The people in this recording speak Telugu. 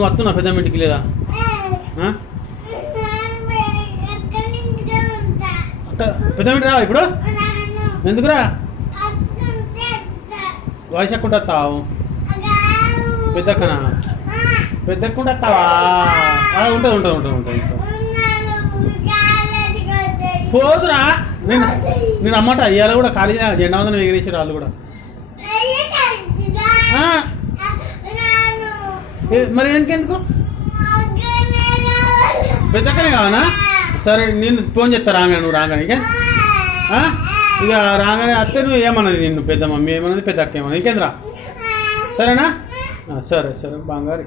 నువ్వు వస్తున్నా పెద్ద ఇంటికి లేదా? పెద్ద ఇంటి రా ఇప్పుడు. ఎందుకురా వయసు ఎక్కుంటా వస్తావు? పెద్దక్కనా? పెద్దక్కుంటా వస్తావా? ఉంటుంది ఉంటుంది ఉంటుంది ఉంటుంది. పోదురా నేను అమ్మట ఇవాళ కూడా ఖాళీ జెండా వందనం ఎగిరేసారు వాళ్ళు కూడా. మరి ఎందుకెందుకు? పెద్దక్కనే కావనా? సరే నేను ఫోన్ చేస్తా రాగానే, నువ్వు రాగానే ఇక రాగానే అత్తే నువ్వు ఏమన్నది నిన్ను పెద్ద మమ్మీ ఏమన్నది, పెద్ద అక్క ఏమన్నది, ఇంకేంద్రా? సరేనా? సరే సరే బంగారు.